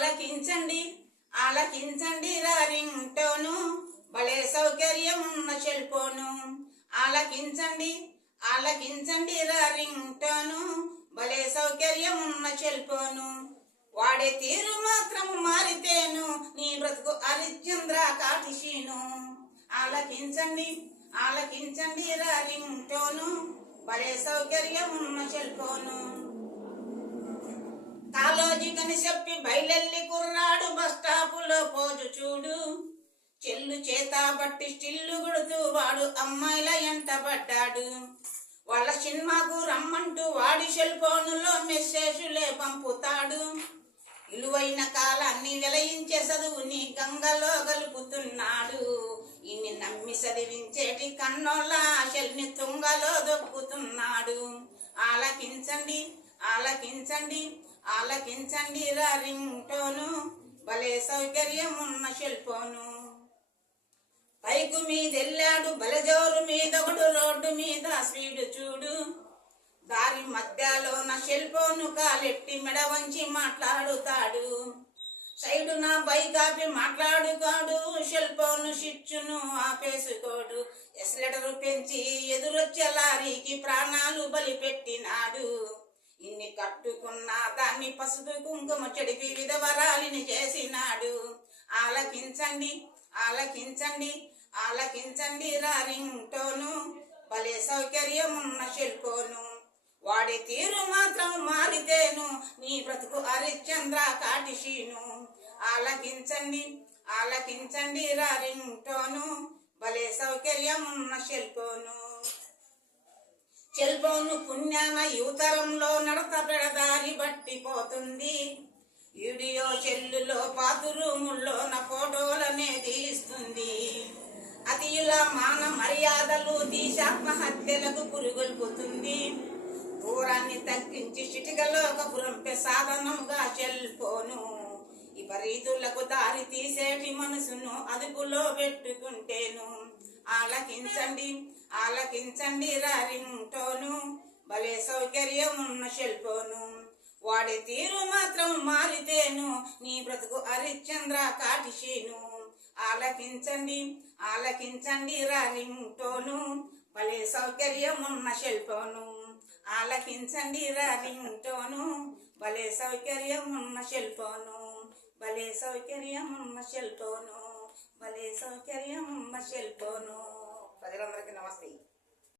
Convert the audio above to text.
ఆలకించండి ఆలకించండి ring tone, భలే సౌకర్యం ఉన్న సెల్ఫోను. ఆలకించండి ఆలకించండి రింగ్ టోను, భలే సౌకర్యం ఉన్న సెల్ఫోను. వాడే తీరు మాత్రం మారితేను నీ బ్రతుకు హరిశ్చంద్ర కాటిషీను. ఆలకించండి ఆలకించండి రింగ్ టోను, భలే సౌకర్యం ఉన్న సెల్ఫోను. కాలోజికని చెప్పి బయలెల్లి కుర్రాడు బస్టాపులో పోజు చూడు, చెల్లు చేత బట్టి స్టిల్లు కొడుతూ వాడు అమ్మాయిల ఎంటబడ్డాడు. వాళ్ళ సినిమాకు రమ్మంటూ వాడి సెల్ఫోనులో మెసేజులే పంపుతాడు. విలువైన కాలాన్ని వెలయించే చదువుని గంగలో గలుపుతున్నాడు. ఇన్ని నమ్మి చదివించేటి కన్నోళ్ళ ఆశల్ని తుంగలో దొక్కుతున్నాడు. ఆలకించండి ఆలకించండి ఆలకించండి రింగ్ టోను, భలే సౌకర్యం ఉన్న సెల్ఫోను. బైకు మీదెళ్ళాడు బలజోరు మీద ఒకడు, రోడ్డు మీద స్పీడు చూడు, దారి మధ్యలోన సెల్ఫోను కాలెట్టి మెడ వంచి మాట్లాడుతాడు. సైడు నా బైక్ ఆపి మాట్లాడుకోడు, సెల్ఫోను స్విచ్చును ఆపేసుకోడు. ఎస్లెటరు పెంచి ఎదురొచ్చే లారీకి ప్రాణాలు బలి పెట్టినాడు. ఇన్ని కట్టుకున్న దాన్ని పసుపు కుంకుమ చెడిపి విధవరాలిని చేసినాడు. ఆలకించండి ఆలకించండి ఆలకించండి రింగ్ టోను, భలే సౌకర్యం ఉన్న సెల్ఫోను. వాడే తీరు మాత్రం మారితేను నీ బ్రతుకు హరిశ్చంద్ర కాటిషీను. ఆలకించండి ఆలకించండి రింగ్ టోను, భలే సౌకర్యం ఉన్న సెల్ఫోను. సెల్ఫోను పుణ్యాన యువతరంలో నడత పెడదారి బట్టిపోతుంది. వీడియో చెల్లులో బాతురూముల్లో నా ఫోటోలనేది ఇస్తుంది. అతియుల మాన మర్యాదలు దేశాత్మహత్యలకు పురుగొల్పుతుంది. దూరాన్ని తగ్గించి చిటికలో పురంపే సాధనంగా సెల్ఫోను. విపరీతులకు దారి తీసేటి మనసును అదుపులో పెట్టుకుంటేను. ఆలకించండి ఆలకించండి రింగ్ టోను, భలే సౌకర్యం ఉన్న సెల్ఫోను. వాడే తీరు మాత్రం మారితేను నీ బ్రతుకు హరిశ్చంద్ర కాటిషీను. ఆలకించండి ఆలకించండి రింగ్ టోను, భలే సౌకర్యం ఉన్న సెల్ఫోను. ఆలకించండి రింగ్ టోను, భలే సౌకర్యం ఉన్న సెల్ఫోను. భలే సౌకర్యం ఉన్న సెల్ఫోను, భలే సౌకర్యం ఉన్న సెల్ఫోను. ప్రజలందరికీ నమస్తే.